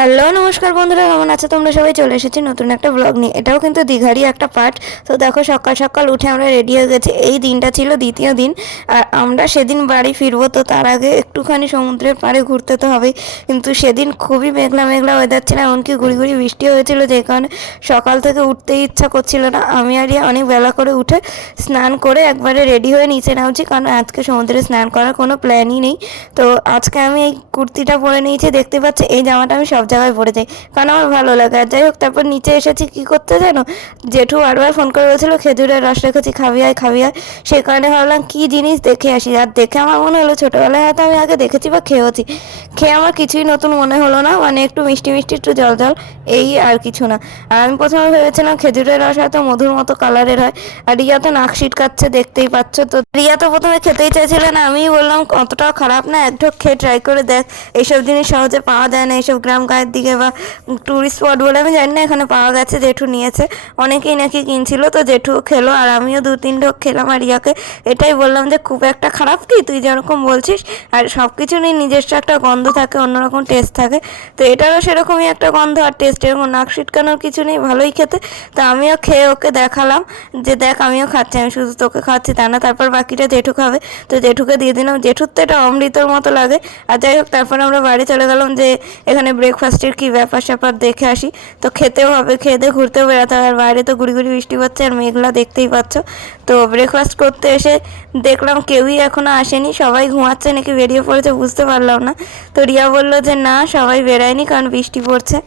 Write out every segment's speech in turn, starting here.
Hello, নমস্কার বন্ধুরা, কেমন আছো? তোমরা সবাই চলে এসেছি নতুন একটা ব্লগ নিয়ে। এটাও কিন্তু দীঘারই একটা পার্ট তো দেখো, সকাল সকাল উঠে আমরা রেডি হয়ে গেছি। এই দিনটা ছিল দ্বিতীয় দিন। আর আমরা সেদিন বাড়ি ফিরবো, তো তার আগে একটুখানি সমুদ্রের পাড়ে ঘুরতে তো হবেই। কিন্তু সেদিন খুবই মেঘলা মেঘলা ওয়েদার ছিল, এমনকি গুড়ি গুড়ি বৃষ্টি হয়েছিল, যে কারণে সকাল থেকে উঠতেই ইচ্ছা করছিল না। আমি আর অনেক বেলা করে উঠে স্নান করে একবারে রেডি হয়ে নিচে নামছি, কারণ আজকে সমুদ্রে স্নান করার কোনো প্ল্যানই নেই। তো আজকে আমি এই কুর্তিটা পরে নিয়েছি, দেখতে পাচ্ছি? এই জামাটা আমি সব জায়গায় পরে যাই। কারণ আমার ভালো লাগে। আর যাই হোক, তারপর নিচে এসেছি, কি করতে জানো? জেঠু বারবার ফোন করে বলছিল, খেজুরের রস রেখেছি, খাবি আয় খাবি আয়। সেই কারণে ভাবলাম, কী জিনিস দেখে আসি? আর দেখে আমার মনে হলো, ছোটোবেলায় হয়তো আমি আগে দেখেছি বা খেয়েওছি। খেয়ে আমার কিছুই নতুন মনে হলো না মানে একটু মিষ্টি মিষ্টি, একটু জল জল, এই আর কিছু না। আর আমি প্রথমে ভেবেছিলাম, খেজুরের রস হয়তো মধুর মতো কালারের হয়। আর রিয়া তো নাক সিটকাচ্ছে, দেখতেই পাচ্ছ তো। রিয়া তো প্রথমে খেতেই চাইছিল না, আমিই বললাম, অতটাও খারাপ না, এক ঢোক খেয়ে ট্রাই করে দেখ। এইসব জিনিস সহজে পাওয়া যায় না এইসব গ্রাম গায়ের দিকে বা টুরিস্ট স্পট বলে আমি জানি না, এখানে পাওয়া গেছে জেঠু নিয়েছে। অনেকেই নাকি কিনছিল, তো জেঠু খেলো, আর আমিও দু তিন ঢোক খেলাম, আর রিয়াকে এটাই বললাম যে, খুব একটা খারাপ কি? তুই যেরকম বলছিস, আর সব কিছু নিয়ে নিজস্ব একটা গন্ধ থাকে, অন্যরকম টেস্ট থাকে। তো এটারও সেরকমই একটা গন্ধ, আর টেস্ট এরকম নাক সিটকানোর কিছু নেই, ভালোই খেতে। তো আমিও খেয়ে ওকে দেখালাম, যে দেখ, আমিও খাচ্ছি, আমি শুধু তোকে খাচ্ছি, তা না, তারপর বাকিটা জেঠু খাবে। তো জেঠুকে দিয়ে দিলাম, জেঠুর তো এটা অমৃতর মতো লাগে। আর যাই হোক, তারপর আমরা বাড়ি চলে গেলাম যে, এখানে ব্রেকফাস্টের কি ব্যাপার স্যাপার দেখে আসি? তো খেতেও হবে, খেয়ে দিয়ে ঘুরতেও বেড়াতে হবে। আর বাইরে তো গুড়ি গুড়ি বৃষ্টি পড়ছে আর মেঘলা দেখতেই পাচ্ছ। তো ব্রেকফাস্ট করতে এসে দেখলাম কেউই এখনও আসেনি, সবাই ঘুমাচ্ছে নাকি বেরিয়ে পড়েছে বুঝতে পারলাম না। তো রিয়া বলল যে না, সবাই বেরায়নি কারণ বৃষ্টি পড়ছে।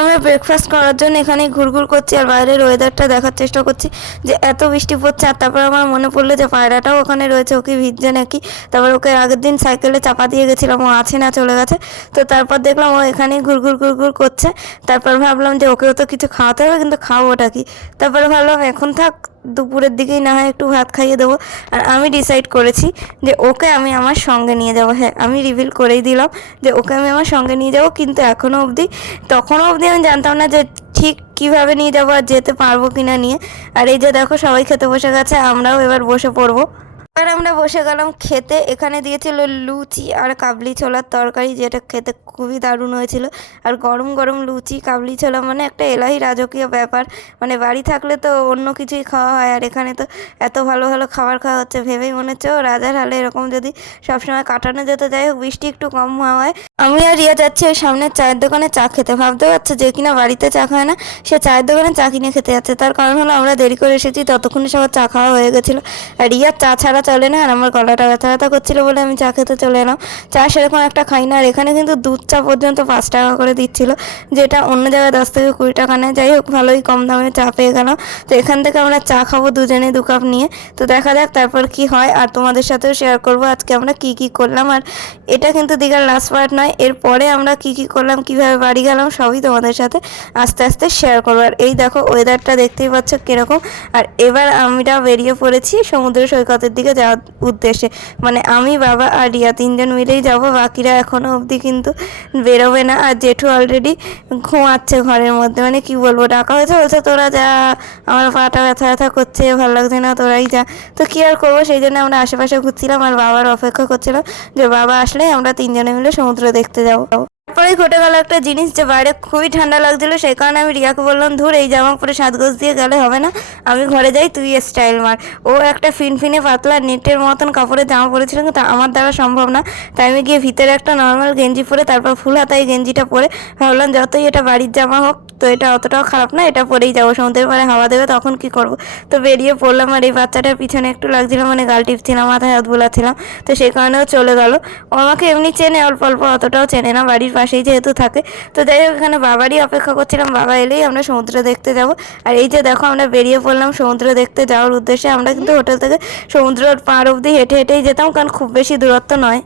আমরা ব্রেকফাস্ট করার জন্য এখানে ঘুরঘুর করছি আর বাইরের ওয়েদারটা দেখার চেষ্টা করছি যে এত বৃষ্টি পড়ছে আর তারপর আমার মনে পড়ল যে পায়রাটাও ওখানে রয়েছে, ওকে ভিজছে নাকি? তারপর ওকে আগের দিন সাইকেলে চাপা দিয়ে গেছিলাম, ও আছে না চলে গেছে। তো তারপর দেখলাম ও এখানেই ঘুরঘুর ঘুরঘুর করছে। তারপর ভাবলাম যে ওকেও তো কিছু খাওয়াতে হবে, কিন্তু খাওয়াটা কি? তারপরে ভাবলাম এখন থাক দুপুরের দিকেই না হয় একটু ভাত খাইয়ে দেবো। আর আমি ডিসাইড করেছি যে ওকে আমি আমার সঙ্গে নিয়ে যাব। হ্যাঁ আমি রিভিল করেই দিলাম যে ওকে আমি আমার সঙ্গে নিয়ে যাব। কিন্তু এখনও অবধি তখনও অবধি আমি জানতাম না যে ঠিক কীভাবে নিয়ে যাব আর যেতে পারব কিনা নিয়ে। আর এই যে দেখো সবাই খেতে বসে গেছে, আমরাও এবার বসে পড়ব। এবার আমরা বসে গেলাম খেতে। এখানে দিয়েছিল লুচি আর কাবলি ছোলার তরকারি, যেটা খেতে খুবই দারুণ হয়েছিল। আর গরম গরম লুচি, কাবলি ছোলা মানে একটা এলাহি রাজকীয় ব্যাপার। মানে বাড়ি থাকলে তো অন্য কিছুই খাওয়া হয়। আর এখানে তো এত ভালো ভালো খাবার খাওয়া হচ্ছে। ভেবেই মনে হচ্ছে রাজার হালে এরকম যদি সবসময় কাটানো যেত, যাই হোক, বৃষ্টি একটু কম হওয়ায়। আমি আর রিয়া যাচ্ছি ওই সামনের চায়ের দোকানে চা খেতে। ভাবতে পারছে যে কিনা বাড়িতে চা খায় না, সে চায়ের দোকানে চা কিনে খেতে যাচ্ছে। তার কারণ হলো আমরা দেরি করে এসেছি, ততক্ষণে সবার চা খাওয়া হয়ে গেছিল। আর রিয়ার চা ছাড়া চলে না আর আমার গলাটা ব্যথা ব্যথা করছিল বলে আমি চা খেতে চলে এলাম। চা সেরকম একটা খাই না আর এখানে কিন্তু দুধ চা পর্যন্ত পাঁচ টাকা করে দিচ্ছিল, যেটা অন্য জায়গায় দশ থেকে কুড়ি টাকা নেয়। যাই হোক, ভালোই কম দামে চা পেয়ে গেলাম। তো এখান থেকে আমরা চা খাব দুজনে দু কাপ নিয়ে। তো দেখা যাক তারপর কি হয়, আর তোমাদের সাথেও শেয়ার করব আজকে আমরা কি কি করলাম। আর এটা কিন্তু দীঘার লাস্ট পার্ট নয়, এরপরে আমরা কি কি করলাম, কীভাবে বাড়ি গেলাম, সবই তোমাদের সাথে আস্তে আস্তে শেয়ার করব। আর এই দেখো ওয়েদারটা দেখতেই পাচ্ছ কীরকম। আর এবার আমরা বেরিয়ে পড়েছি সমুদ্র সৈকতের দিকে যাওয়ার উদ্দেশ্যে। মানে আমি, বাবা আর রিয়া তিনজন মিলেই যাব, বাকিরা এখনও অবধি কিন্তু বেরোবে না। আর জেঠু অলরেডি ঘুমাচ্ছে ঘরের মধ্যে। মানে কি বলব, ডাকা হয়েছে বলছে, তোরা যা, আমার পাটা ব্যথা ব্যথা করছে, ভালো লাগছে না, তোরাই যা। তো কী আর করব, সেই জন্য আমরা আশেপাশে ঘুরছিলাম, আর বাবার অপেক্ষা করছিলাম যে বাবা আসলে আমরা তিনজনে মিলে সমুদ্র দেখতে যাব। তারপরেই ঘটে গেল একটা জিনিস যে বাইরে খুবই ঠান্ডা লাগছিল, সেই কারণে আমি রিয়াকে বললাম, ধুর, এই জামা পরে সাজগোজ দিয়ে গেলে হবে না, আমি ঘরে যাই, তুই স্টাইল মার। ও একটা ফিনফিনে পাতলা নেটের মতন কাপড়ের জামা পরেছিল, কিন্তু আমার দ্বারা সম্ভব না। তাই আমি গিয়ে ভিতরে একটা নর্মাল গেঞ্জি পরে, তারপর ফুল হাতায় গেঞ্জিটা পরে ভাবলাম, যতই এটা বাড়ির জামা হোক, তো এটা অতটাও খারাপ না, এটা পরেই যাব, সমুদ্রের পাড়ে হাওয়া দেবে, তখন কি করব? তো বেরিয়ে পড়লাম আর এই বাচ্চাটার পিছনে একটু লাগছিল মানে গাল টিপছিলাম, মাথায় হাত বোলাচ্ছিলাম তো সেই কারণেও চলে গেল। ও আমাকে এমনি চেনে, অল্প অল্প, অতটাও চেনে না, বাড়ির পাশেই যেহেতু থাকে। তো যাই হোক, এখানে বাবারই অপেক্ষা করছিলাম। বাবা এলেই আমরা সমুদ্র দেখতে যাব। আর এই যে দেখো, আমরা বেরিয়ে পড়লাম সমুদ্র দেখতে যাওয়ার উদ্দেশ্যে। আমরা কিন্তু হোটেল থেকে সমুদ্র পাড় অবধি হেঁটে হেঁটেই যেতাম, কারণ খুব বেশি দূরত্ব নয়।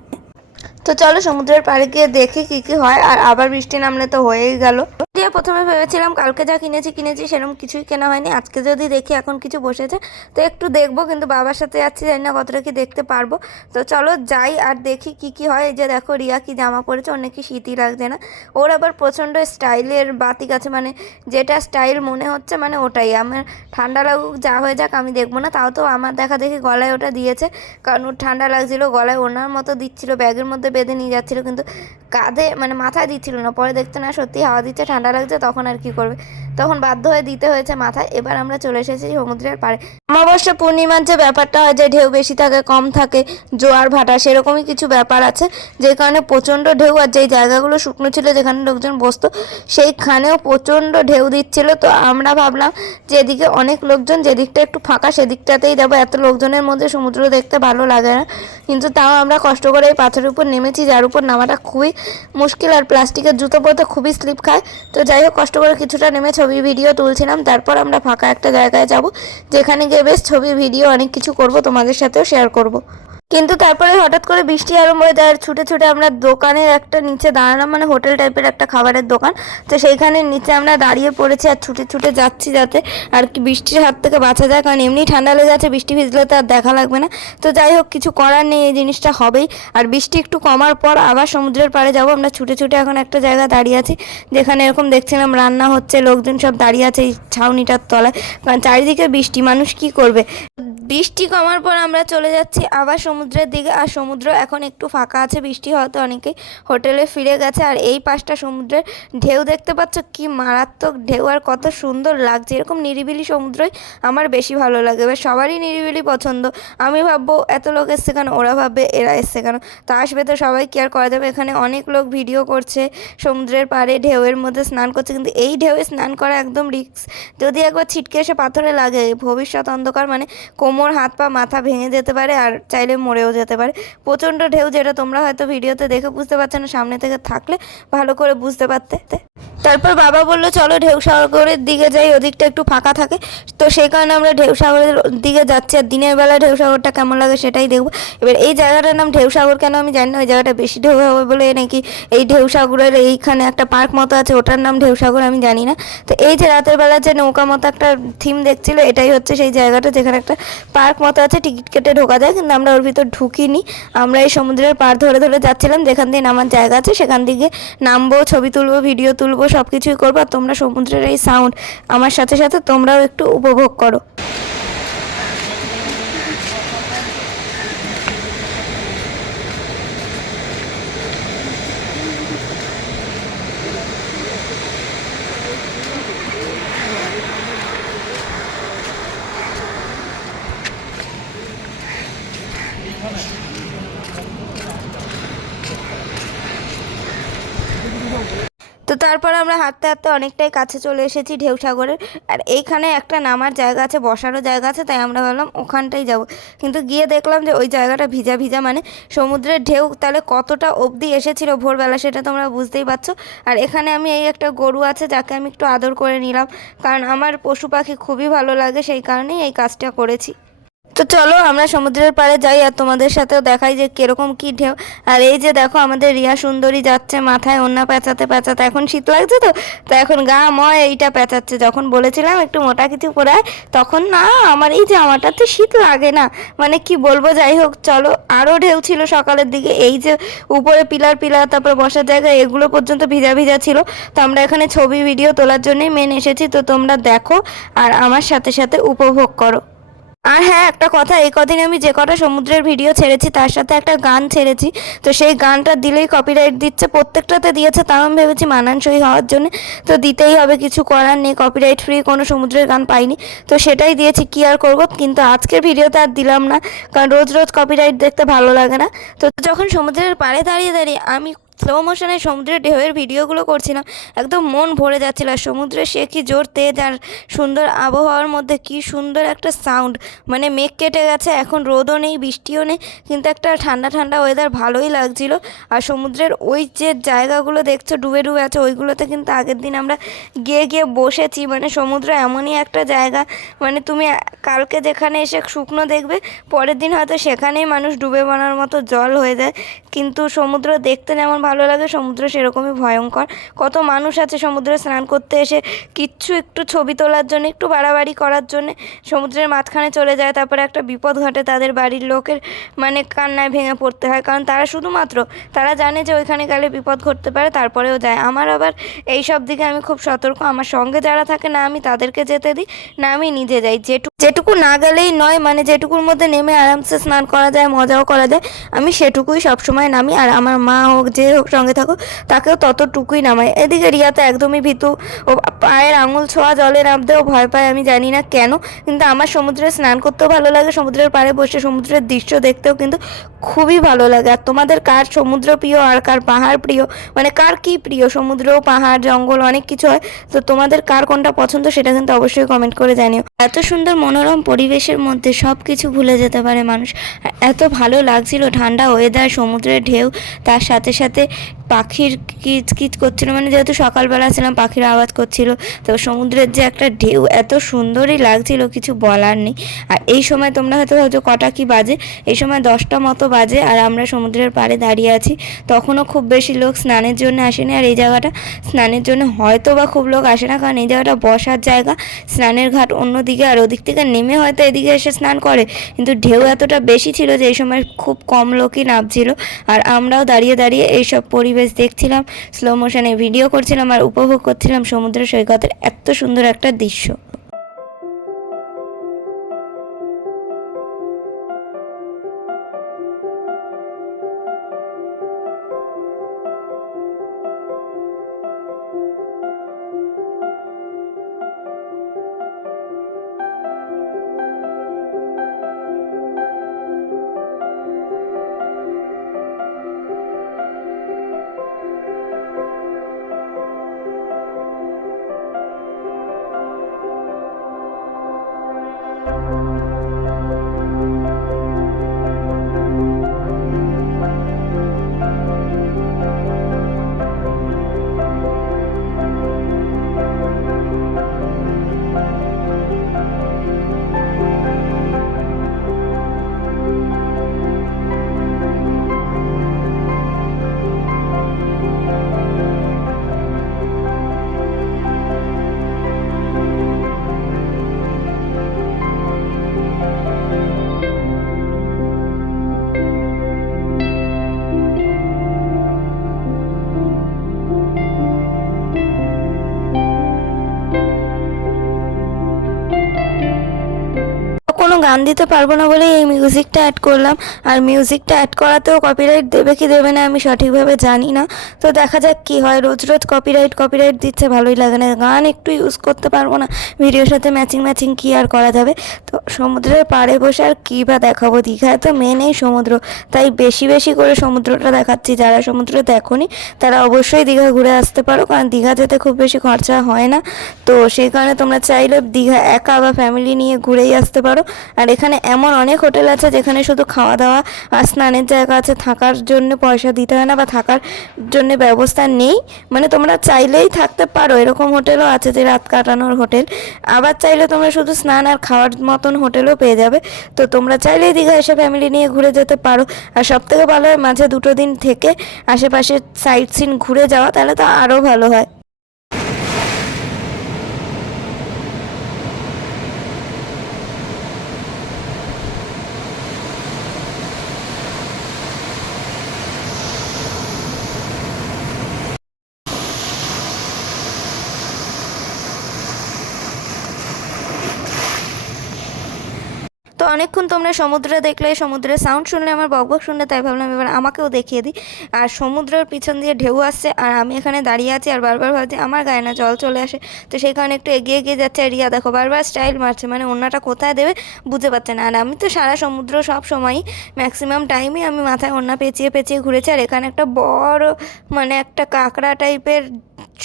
তো চলো সমুদ্রের পাড়ে গিয়ে দেখি কি কি হয়, আর আবার বৃষ্টি নামলে তো হয়েই গেল। দিয়ে প্রথমে ভেবেছিলাম কালকে যা কিনেছি কিনেছি, সেরকম কিছুই কেনা হয়নি। আজকে যদি দেখি এখন কিছু বসেছে, তো একটু দেখব, কিন্তু বাবার সাথে যাচ্ছি জানি না কতটা কি দেখতে পারব। তো চলো যাই আর দেখি কি কি হয়। এই যে দেখো, রিয়া কি জামা পরেছে অনেক কি শীতই লাগছে না। ওর আবার প্রচণ্ড স্টাইলের বাতিক আছে মানে যেটা স্টাইল মনে হচ্ছে মানে ওটাই। আমার ঠান্ডা লাগুক, যা হয়ে যাক, আমি দেখব না। তাও তো আমার দেখা দেখি গলায় ওটা দিয়েছে, কারণ ওর ঠান্ডা লাগছিল, গলায় ওনার মতো দিচ্ছিল, ব্যাগের মধ্যে বেঁধে নিয়ে যাচ্ছিল, কিন্তু কাঁধে মানে মাথায় দিচ্ছিল না। পরে দেখতে না সত্যি হাওয়া দিচ্ছে, ঠান্ডা লাগছে, তখন আর কি করবে? তখন বাধ্য হয়ে দিতে হয়েছে মাথায়। এবার আমরা চলে এসেছি সমুদ্রের পাড়ে। অমাবস্যা পূর্ণিমার যে ব্যাপারটা হয়, যে ঢেউ বেশি থাকে, কম থাকে, জোয়ার ভাটা, সেরকমই কিছু ব্যাপার আছে, যে কারণে প্রচণ্ড ঢেউ আর যেই জায়গাগুলো শুকনো ছিল, যেখানে লোকজন বসতো, সেইখানেও প্রচণ্ড ঢেউ দিচ্ছিল। তো আমরা ভাবলাম যে এদিকে অনেক লোকজন, যেদিকটা একটু ফাঁকা, সেদিকটাতেই যাব। এত লোকজনের মধ্যে সমুদ্র দেখতে ভালো লাগে না। কিন্তু তাও আমরা কষ্ট করে এই পাথরের উপর নেমেছি যার উপর নামাটা খুবই মুশকিল আর প্লাস্টিকের জুতো পরতে খুবই স্লিপ খায়। তো যাই হোক, কষ্ট করে কিছুটা নেমে ছবি ভিডিও তুলছিলাম। তারপর আমরা ফাঁকা একটা জায়গায় যাব, যেখানে গিয়ে বেশ ছবি ভিডিও অনেক কিছু করব, তোমাদের সাথেও শেয়ার করব। কিন্তু তারপরে হঠাৎ করে বৃষ্টি আরম্ভ হয়ে যায়, আর ছুটে ছুটে আমরা দোকানের একটা নিচে দাঁড়ালাম মানে হোটেল টাইপের একটা খাবারের দোকান। তো সেইখানে নিচে আমরা দাঁড়িয়ে পড়েছি আর ছুটে ছুটে যাচ্ছি যাতে আর কি বৃষ্টির হাত থেকে বাঁচা যায়, কারণ এমনি ঠান্ডা লেগে আছে বৃষ্টি ভিজলে তো আর দেখা লাগবে না। তো যাই হোক, কিছু করার নেই, এই জিনিসটা হবেই। আর বৃষ্টি একটু কমার পর আবার সমুদ্রের পাড়ে যাব। আমরা ছুটে ছুটে এখন একটা জায়গা দাঁড়িয়ে আছি, যেখানে এরকম দেখছিলাম রান্না হচ্ছে, লোকজন সব দাঁড়িয়ে আছে এই ছাউনিটার তলায়। কারণ চারিদিকে বৃষ্টি, মানুষ কি করবে? বৃষ্টি কমার পর আমরা চলে যাচ্ছি আবার সমুদ্রের দিকে আর সমুদ্র এখন একটু ফাঁকা আছে, বৃষ্টি হয়তো অনেকেই হোটেলে ফিরে গেছে। আর এই পাশটা সমুদ্রের ঢেউ দেখতে পাচ্ছ, কি মারাত্মক ঢেউ আর কত সুন্দর লাগছে। এরকম নিরিবিলি সমুদ্রই আমার বেশি ভালো লাগে এবার সবারই নিরিবিলি পছন্দ। আমি ভাববো এত লোক এসছে কেন, ওরা ভাববে এরা এসছে কেন। তা আসবে তো সবাই কি আর করা যাবে? এখানে অনেক লোক ভিডিও করছে, সমুদ্রের পাড়ে ঢেউয়ের মধ্যে স্নান করছে। কিন্তু এই ঢেউয়ে স্নান করা একদম রিস্ক। যদি একবার ছিটকে এসে পাথরে লাগে, ভবিষ্যৎ অন্ধকার মানে কোমর, হাত, পা, মাথা ভেঙে যেতে পারে। আর চাইলে মরেও যেতে পারে। প্রচণ্ড ঢেউ যেটা তোমরা হয়তো ভিডিওতে দেখে বুঝতে পারছ না, সামনে থেকে থাকলে ভালো করে বুঝতে পারতে। তারপর বাবা বলল, চলো ঢেউ সাগরের দিকে যাই, ওদিকটা একটু ফাঁকা থাকে। তো সেই কারণে আমরা ঢেউ সাগরের দিকে যাচ্ছি, আর দিনের বেলা ঢেউ সাগরটা কেমন লাগে সেটাই দেখব। এবার এই জায়গাটার নাম ঢেউ সাগর কেন আমি জানি না, ওই জায়গাটা বেশি ঢেউ হবে বলে নাকি এই ঢেউ সাগরের এইখানে একটা পার্ক মতো আছে, ওটার নাম ঢেউ সাগর আমি জানি না। তো এই যে রাতের বেলা যে নৌকা মতো একটা থিম দেখছিল, এটাই হচ্ছে সেই জায়গাটা যেখানে একটা পার্ক মতো আছে, টিকিট কেটে ঢোকা যায়, কিন্তু আমরা ওর ভিতর ঢুকিনি। আমরা এই সমুদ্রের পার ধরে ধরে যাচ্ছিলাম, যেখান দিয়ে নামার জায়গা আছে, সেখান থেকে নামবো, ছবি তুলবো ভিডিও তুলবো সব কিছুই করব। আর তোমরা সমুদ্রের এই সাউন্ড আমার সাথে সাথে তোমরাও একটু উপভোগ করো। তো তারপর আমরা হাঁটতে হাঁটতে অনেকটাই কাছে চলে এসেছি ঢেউ সাগরের। আর এইখানে একটা নামার জায়গা আছে, বসারও জায়গা আছে, তাই আমরা ভাবলাম ওখানটাই যাব। কিন্তু গিয়ে দেখলাম যে ওই জায়গাটা ভিজা ভিজা মানে সমুদ্রের ঢেউ তাহলে কতটা অবধি এসেছিল ভোরবেলা সেটা তোমরা বুঝতেই পারছ। আর এখানে আমি এই একটা গরু আছে, যাকে আমি একটু আদর করে নিলাম। কারণ আমার পশু পাখি খুবই ভালো লাগে, সেই কারণেই এই কাজটা করেছি। তো চলো আমরা সমুদ্রের পাড়ে যাই আর তোমাদের সাথেও দেখাই যে কীরকম কি ঢেউ। আর এই যে দেখো আমাদের রিয়া সুন্দরী যাচ্ছে মাথায় ওন্না পেঁচাতে পেঁচাতে। এখন শীত লাগছে তো? তো এখন গা ময় এইটা পেঁচাচ্ছে। যখন বলেছিলাম একটু মোটা কিছু পরে আয়, তখন না আমার এই জামাটাতে শীত লাগে না। মানে কি বলব যাই হোক চলো। আরও ঢেউ ছিল সকালের দিকে। এই যে উপরে পিলার পিলার তারপরে বসার জায়গা এগুলো পর্যন্ত ভিজা ভিজা ছিল। তো আমরা এখানে ছবি ভিডিও তোলার জন্যই মেন এসেছি। তো তোমরা দেখো আর আমার সাথে সাথে উপভোগ করো। আর হ্যাঁ একটা কথা, এই কদিন আমি যে কটা সমুদ্রের ভিডিও ছেড়েছি, তার সাথে একটা গান ছেড়েছি। তো সেই গানটা দিলেই কপিরাইট দিচ্ছে, প্রত্যেকটাতে দিয়েছে, তাও আমি ভেবেছি মানানসই হওয়ার জন্য। তো দিতেই হবে, কিছু করার নেই কপিরাইট ফ্রি কোনো সমুদ্রের গান পাইনি। তো সেটাই দিয়েছি, কি আর করব? কিন্তু আজকের ভিডিওতে আর দিলাম না, কারণ রোজ রোজ কপিরাইট দেখতে ভালো লাগে না। তো যখন সমুদ্রের পাড়ে দাঁড়িয়ে দাঁড়িয়ে আমি স্লো মোশনে সমুদ্রের ঢেউয়ের ভিডিওগুলো করছিলাম একদম মন ভরে যাচ্ছিল। আর সমুদ্রে সে কি জোর তেজ আর সুন্দর আবহাওয়ার মধ্যে কি সুন্দর একটা সাউন্ড মানে মেঘ কেটে গেছে, এখন রোদও নেই, বৃষ্টিও নেই, কিন্তু একটা ঠান্ডা ঠান্ডা ওয়েদার ভালোই লাগছিল। আর সমুদ্রের ওই যে জায়গাগুলো দেখছ, ডুবে ডুবে আছে, ওইগুলোতে কিন্তু আগের দিন আমরা গিয়ে গিয়ে বসেছি। মানে সমুদ্র এমনই একটা জায়গা। মানে তুমি কালকে যেখানে এসে শুকনো দেখবে, পরের দিন হয়তো সেখানেই মানুষ ডুবে মারার মতো জল হয়ে যায়। কিন্তু সমুদ্র দেখতে যেমন ভালো লাগে, সমুদ্র সেরকমই ভয়ঙ্কর। কত মানুষ আছে সমুদ্রে স্নান করতে এসে কিচ্ছু একটু ছবি তোলার জন্য, একটু বাড়াবাড়ি করার জন্য সমুদ্রের মাঝখানে চলে যায়, তারপরে একটা বিপদ ঘটে তাদের বাড়ির লোকের মানে কান্নায় ভেঙে পড়তে হয়। কারণ তারা শুধুমাত্র, তারা জানে যে ওইখানে গেলে বিপদ ঘটতে পারে, তারপরেও যায়। আমার আবার এই সব দিকে আমি খুব সতর্ক। আমার সঙ্গে যারা থাকে না, আমি তাদেরকে যেতে দিই, না আমি নিজে যাই। যেটুকু যেটুকু না গেলেই নয় মানে যেটুকুর মধ্যে নেমে আরামসে স্নান করা যায়, মজাও করা যায়, আমি সেটুকুই সবসময় নামি। আর আমার মা হোক, যে সঙ্গে থাকুক তাকেও ততটুকুই নামাই। এদিকে রিয়া তো একদমই ভীতু ও পায়ের আঙুল ছোঁয়া জলে নামতেও ভয় পায়, আমি জানি না কেন, কিন্তু আমার সমুদ্রে স্নান করতেও ভালো লাগে, সমুদ্রের পাড়ে বসে সমুদ্রের দৃশ্য দেখতেও কিন্তু খুবই ভালো লাগে। আর তোমাদের কার সমুদ্র প্রিয় আর কার পাহাড় প্রিয়? মানে কার কি প্রিয়? সমুদ্র, পাহাড়, জঙ্গল, অনেক কিছু হয়। তো তোমাদের কার কোনটা পছন্দ সেটা কিন্তু অবশ্যই কমেন্ট করে জানিও। এত সুন্দর মনোরম পরিবেশের মধ্যে সব কিছু ভুলে যেতে পারে মানুষ। এত ভালো লাগছিল ঠান্ডা ওয়েদার সমুদ্রের ঢেউ, তার সাথে সাথে পাখির কিচ কিচ করছিল মানে যেহেতু সকালবেলা ছিলাম পাখির আওয়াজ করছিল, তো সমুদ্রের যে একটা ঢেউ এত সুন্দরই লাগছিল, কিছু বলার নেই। আর এই সময় তোমরা হয়তো হয়তো কটা কি বাজে? এই সময় দশটা মতো বাজে, আর আমরা সমুদ্রের পাড়ে দাঁড়িয়ে আছি। তখনও খুব বেশি লোক স্নানের জন্য আসেনি, আর এই জায়গাটা স্নানের জন্য হয়তো বা খুব লোক আসে না, কারণ এই জায়গাটা বসার জায়গা, স্নানের ঘাট অন্যদিকে আর ওদিক থেকে নেমে হয়তো এদিকে এসে স্নান করে। কিন্তু ঢেউ এতটা বেশি ছিল যে এই সময় খুব কম লোকই নামছিল, আর আমরাও দাঁড়িয়ে দাঁড়িয়ে এইসব পরিবেশ দেখছিলাম স্লো মোশনে ভিডিও করছিলাম আর উপভোগ করছিলাম সমুদ্র সৈকতের এত সুন্দর একটা দৃশ্য। গান দিতে পারব না বলেই এই মিউজিকটা অ্যাড করলাম। আর মিউজিকটা অ্যাড করাতেও কপিরাইট দেবে কি দেবে না আমি সঠিকভাবে জানি না। তো দেখা যাক কি হয়। রোজ রোজ কপিরাইট কপিরাইট দিচ্ছে, ভালোই লাগে না। গান একটু ইউজ করতে পারব না। ভিডিওর সাথে ম্যাচিং ম্যাচিং কি আর করা যাবে? তো সমুদ্রের পাড়ে বসে আর কী বা দেখাবো? দীঘায় তো মেনেই সমুদ্র। তাই বেশি বেশি করে সমুদ্রটা দেখাচ্ছি। যারা সমুদ্র দেখোনি, তারা অবশ্যই দীঘা ঘুরে আসতে পারো। কারণ দীঘা যেতে খুব বেশি খরচা হয় না। তো সেই কারণে তোমরা চাইলে দীঘা একা বা ফ্যামিলি নিয়ে ঘুরেই আসতে পারো। আর এখানে এমন অনেক হোটেল আছে যেখানে শুধু খাওয়া দাওয়া আর স্নানের জায়গা আছে, থাকার জন্য পয়সা দিতে হয় না বা থাকার জন্য ব্যবস্থা নেই। মানে তোমরা চাইলেই থাকতে পারো। এরকম হোটেলও আছে যে রাত কাটানোর হোটেল। আবার চাইলে তোমরা শুধু স্নান আর খাওয়ার মতন হোটেলও পেয়ে যাবে। তো তোমরা চাইলেই দীঘা এসে ফ্যামিলি নিয়ে ঘুরে যেতে পারো। আর সব থেকে ভালো হয় মাঝে দুটো দিন থেকে আশেপাশে সাইট সিন ঘুরে যাওয়া, তাহলে তো আরও ভালো হয় তো অনেকক্ষণ তোমরা সমুদ্রে দেখলে, সমুদ্রের সাউন্ড শুনলে, আমার বকবক শুনলে, তাই ভাবলাম এবার আমাকেও দেখিয়ে দিই। আর সমুদ্রের পিছন দিয়ে ঢেউ আসছে, আর আমি এখানে দাঁড়িয়ে আছি, আর বারবার ভাবছি আমার গায়ে না জল চলে আসে। তো সেই কারণে একটু এগিয়ে এগিয়ে যাচ্ছে, আর রিয়া দেখো বারবার স্টাইল মারছে মানে অন্যটা কোথায় দেবে বুঝতে পারছে না। আর আমি তো সারা সমুদ্র সব সময়ই ম্যাক্সিমাম টাইমই আমি মাথায় ওড়না পেঁচিয়ে পেঁচিয়ে ঘুরেছি, আর এখানে একটা বড় মানে একটা কাঁকড়া টাইপের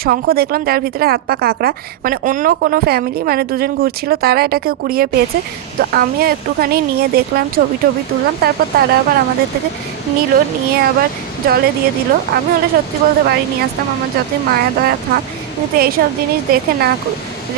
শঙ্খ দেখলাম, তার ভিতরে হাত পা কাঁকড়া মানে অন্য কোনো ফ্যামিলি মানে দুজন ঘুরছিল, তারা এটাকে কুড়িয়ে পেয়েছে। তো আমিও একটুখানি নিয়ে দেখলাম, ছবি টবি তুললাম, তারপর তারা আবার আমাদের থেকে নিল, নিয়ে আবার জলে দিয়ে দিল। আমি হলে সত্যি বলতে বাড়ি নিয়ে আসতাম, আমার যতই মায়া দয়া থাক কিন্তু এইসব জিনিস দেখে না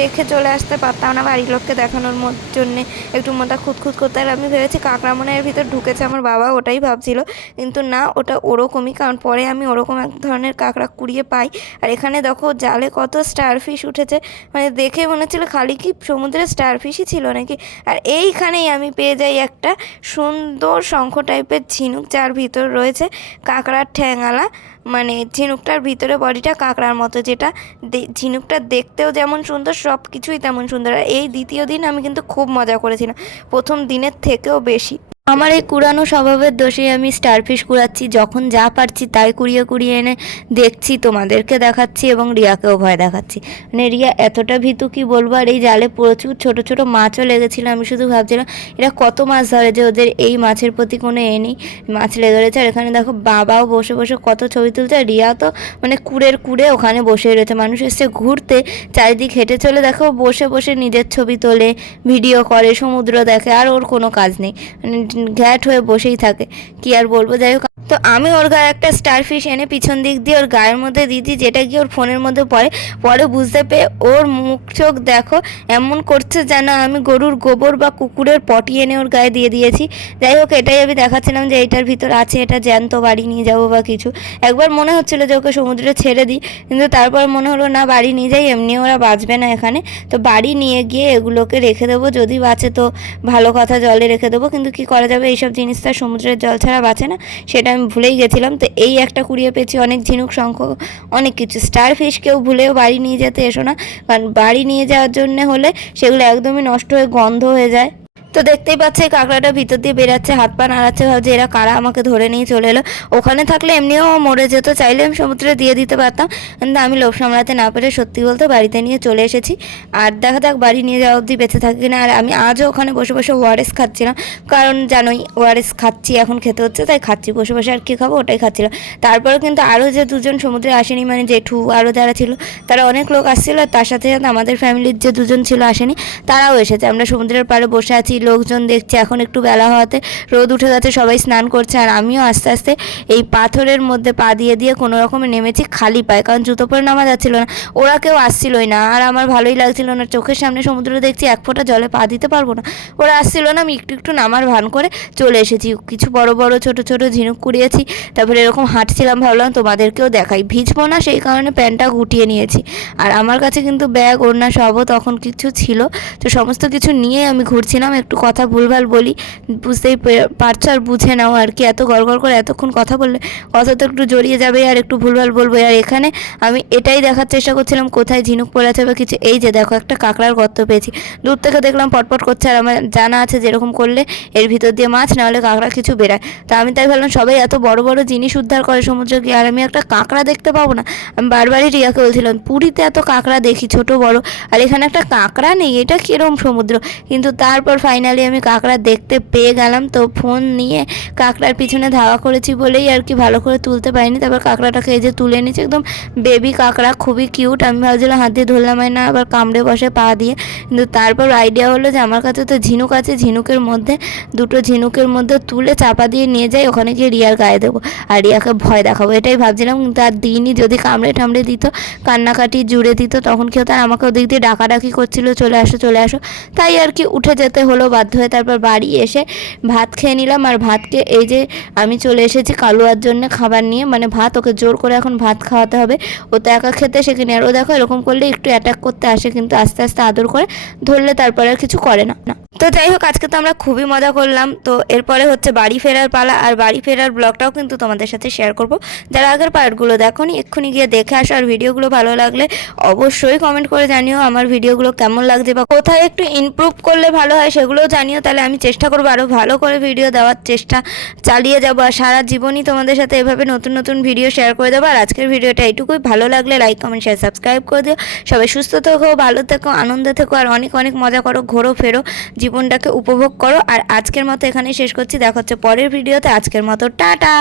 রেখে চলে আসতে পারতাম না বাড়ির লোককে দেখানোর জন্যে। একটু মনটা খুঁতখুত করতে আর আমি ভেবেছি কাঁকড়া মনে এর ভিতর ঢুকেছে আমার বাবা, ওটাই ভাবছিল। কিন্তু না, ওটা ওরকমই। কারণ পরে আমি ওরকম এক ধরনের কাঁকড়া কুড়িয়ে পাই। আর এখানে দেখো, জালে কত স্টারফিশ উঠেছে। মানে দেখে মনে হচ্ছিল খালি কি সমুদ্রে স্টারফিশই ছিল নাকি? আর এইখানেই আমি পেয়ে যাই একটা সুন্দর শঙ্খ টাইপের ঝিনুক, যার ভিতর রয়েছে কাঁকড়ার ঠ্যাঙালা। মানে ঝিনুকটার ভিতরে বডিটা কাঁকড়ার মতো, যেটা ঝিনুকটা দেখতেও যেমন সুন্দর সব কিছুই তেমন সুন্দর। আর এই দ্বিতীয় দিন আমি কিন্তু খুব মজা করেছিলাম। প্রথম দিনের থেকেও বেশি। আমার এই কুড়ানো স্বভাবের দোষে আমি স্টারফিশ কুড়াচ্ছি। যখন যা পারছি তাই কুড়িয়ে কুড়িয়ে এনে দেখছি, তোমাদেরকে দেখাচ্ছি এবং রিয়াকেও ভয় দেখাচ্ছি। মানে রিয়া এতটা ভীতু কি বলব? আর এই জালে প্রচুর ছোট ছোট মাছও লেগেছিল। আমি শুধু ভাবছিলাম, এরা কত মাছ ধরে যে ওদের এই মাছের প্রতি কোনো এ নেই। মাছ লেগে রয়েছে। আর এখানে দেখো বাবাও বসে বসে কত ছবি তুলছে। আর রিয়া তো মানে কুড়ের কুড়ে ওখানে বসে রয়েছে। মানুষ এসছে ঘুরতে, চারিদিক হেঁটে চলে দেখো, বসে বসে নিজের ছবি তোলে, ভিডিও করে, সমুদ্র দেখে, আর ওর কোনো কাজ নেই। মানে ঘ্যাট হয়ে বসেই থাকে। কি আর বলব? যাই হোক তো আমি ওর গায়ে একটা স্টারফিশ এনে পিছন দিক দিয়ে ওর গায়ের মধ্যে দিয়ে দিই, যেটা গিয়ে ওর ফোনের মধ্যে পড়ে। পরে বুঝতে পেয়ে ওর মুখ চোখ দেখো, এমন করছে যেন আমি গরুর গোবর বা কুকুরের পটি এনে ওর গায়ে দিয়ে দিয়েছি। যাই হোক, এটাই আমি দেখাচ্ছিলাম যে এইটার ভিতর আছে, এটা জ্যান্ত বাড়ি নিয়ে যাব বা কিছু। একবার মনে হচ্ছিল যে ওকে সমুদ্রে ছেড়ে দিই, কিন্তু তারপর মনে হলো, না, বাড়ি নিয়ে যাই, এমনি ওরা বাঁচবে না এখানে। তো বাড়ি নিয়ে গিয়ে এগুলোকে রেখে দেবো, যদি বাঁচে তো ভালো কথা, জলে রেখে দেবো। কিন্তু কি করা যাবে? এইসব জিনিস তো আর সমুদ্রের জল ছাড়া বাঁচে না। সেটা আমি ভুলেই গেছিলাম। তো এই একটা কুড়িয়ে পেয়েছি, অনেক ঝিনুক শঙ্খ অনেক কিছু। স্টার ফিশ কেউ ভুলেও বাড়ি নিয়ে যেতে এসো না। কারণ বাড়ি নিয়ে যাওয়ার জন্য হলে সেগুলো একদমই নষ্ট হয়ে, গন্ধ হয়ে যায়। তো দেখতেই পাচ্ছে কাঁকড়াটা ভিতর দিয়ে বেরাচ্ছে, হাত পা নাড়াচ্ছে, ভাবছে এরা কারা আমাকে ধরে নিয়ে চলে এলো। ওখানে থাকলে এমনিও মরে যেত, চাইলে আমি সমুদ্রে দিয়ে দিতে পারতাম, কিন্তু আমি লোভ সামলাতে না পেরে সত্যি বলতে বাড়িতে নিয়ে চলে এসেছি। আর দেখা যাক বাড়ি নিয়ে যাওয়া অবধি বেঁচে থাকি না আর আমি আজও ওখানে বসে বসে ওয়ারেস খাচ্ছিলাম, কারণ জানোই ওয়ারেস খাচ্ছি, এখন খেতে হচ্ছে, তাই খাচ্ছি, বসে বসে আর কী খাব ওটাই খাচ্ছিলাম। তারপরে কিন্তু আরও যে দুজন সমুদ্রে আসেনি মানে জেঠু আরও যারা ছিল, তারা অনেক লোক আসছিল, আর তার সাথে সাথে আমাদের ফ্যামিলির যে দুজন ছিল আসেনি, তারাও এসেছে, আমরা সমুদ্রের পাড়ে বসে আছি লোকজন দেখছে, এখন একটু বেলা হওয়াতে রোদ উঠে গেছে সবাই স্নান করছে। আর আমিও আস্তে আস্তে এই পাথরের মধ্যে পা দিয়ে দিয়ে কোনো রকমে নেমেছি খালি পায়ে, কারণ জুতো পরে নামা যাচ্ছিল না। ওরা কেউ আসছিলই না, আর আমার ভালোই লাগছিল না। চোখের সামনে সমুদ্র দেখছি, এক ফোঁটা জলে পা দিতে পারব না। ওরা আসছিল না, আমি একটু একটু নামার ভান করে চলে এসেছি। কিছু বড় বড়, ছোট ছোট ঝিনুক কুড়িয়েছি, তারপরে এরকম হাঁটছিলাম, ভাবলাম তোমাদেরকেও দেখাই। ভিজবো না, সেই কারণে প্যান্টটা গুটিয়ে নিয়েছি। আর আমার কাছে কিন্তু ব্যাগ, ওড়না সবও তখন কিছু ছিল, তো সমস্ত কিছু নিয়ে আমি ঘুরছিলাম একটু কথা ভুলভাল বলি, বুঝতেই পারছ আর বুঝে নাও আর কি, এত গড়গড় করে এতক্ষণ কথা বললে, কথা তো একটু জড়িয়ে যাবে আর একটু ভুলভাল বলব। আর এখানে আমি এটাই দেখার চেষ্টা করছিলাম, কোথায় ঝিনুক পড়ে আছে বা কিছু, এই যে দেখো একটা কাঁকড়ার গর্ত পেয়েছি। দূর থেকে দেখলাম পটপট করছে আর আমার জানা আছে যেরকম করলে এর ভিতর দিয়ে মাছ না হলে কাঁকড়া কিছু বেরায়। তা আমি তাই ভাবলাম সবাই এত বড় বড় জিনিস উদ্ধার করে সমুদ্রে গিয়ে আর আমি একটা কাঁকড়া দেখতে পাবো না। আমি বারবারই রিয়াকে বলছিলাম, পুরীতে এত কাঁকড়া দেখি ছোট বড়, আর এখানে একটা কাঁকড়া নেই, এটা কিরম সমুদ্র? কিন্তু তারপর ফাইনালি আমি কাঁকড়া দেখতে পেয়ে গেলাম। তো ফোন নিয়ে কাঁকড়ার পিছনে ধাওয়া করেছি বলেই আর কি ভালো করে তুলতে পারিনি। তারপর কাঁকড়াটাকে এই যে তুলে নিয়েছি, একদম বেবি কাঁকড়া, খুবই কিউট আমি ভাবছিলাম হাত দিয়ে ধরলাম, হয় না, আবার কামড়ে বসে পা দিয়ে। কিন্তু তারপর আইডিয়া হলো যে আমার কাছে তো ঝিনুক আছে, ঝিনুকের মধ্যে, দুটো ঝিনুকের মধ্যে তুলে চাপা দিয়ে নিয়ে যাই, ওখানে গিয়ে রিয়ার গায়ে দেবো। আর রিয়াকে ভয় দেখাবো, এটাই ভাবছিলাম। কিন্তু আর দিনই যদি কামড়ে টামড়ে দিত, কান্নাকাটি জুড়ে দিত, তখন কেউ তার আমাকে ওদিক দিয়ে ডাকাডাকি করছিল, চলে আসো চলে আসো। তাই আর কি উঠে যেতে হলো বাধ্য হয়ে তারপর বাড়ি এসে ভাত খেয়ে নিলাম আর ভাতকে এই যে আমি চলে এসেছি কালুয়ার জন্য খাবার নিয়ে। মানে ভাত ওকে জোর করে এখন ভাত খাওয়াতে হবে। ও তো একা খেতে শেখেনি আর ও দেখো এরকম করলে একটু অ্যাটাক করতে আসে কিন্তু আস্তে আস্তে আদর করে ধরলে তারপরে আর কিছু করে না না। তো যাই হোক, আজকে তো আমরা খুবই মজা করলাম। তো এরপরে হচ্ছে বাড়ি ফেরার পালা। আর বাড়ি ফেরার ব্লগটাও কিন্তু তোমাদের সাথে শেয়ার করব। যারা আগের পার্টগুলো দেখোনি, এক্ষুনি গিয়ে দেখে আসো। আর ভিডিওগুলো ভালো লাগলে অবশ্যই কমেন্ট করে জানিও আমার ভিডিওগুলো কেমন লাগছে বা কোথায় একটু ইমপ্রুভ করলে ভালো হয় সেগুলোও জানিও, তাহলে আমি চেষ্টা করব আরও ভালো করে ভিডিও দেওয়ার চেষ্টা চালিয়ে যাব। আর সারা জীবনই তোমাদের সাথে এভাবে নতুন নতুন ভিডিও শেয়ার করে দেবো। আর আজকের ভিডিওটা এইটুকুই। ভালো লাগলে লাইক কমেন্ট শেয়ার সাবস্ক্রাইব করে দিও। সবাই সুস্থ থেকো, ভালো থেকো, আনন্দ থেকো, আর অনেক অনেক মজা করো, ঘোরো, ফেরো, জীবনটাকে উপভোগ করো। আর আজকের মতো এখানেই শেষ করছি। দেখা হচ্ছে পরের ভিডিওতে আজকের মতো, টাটা!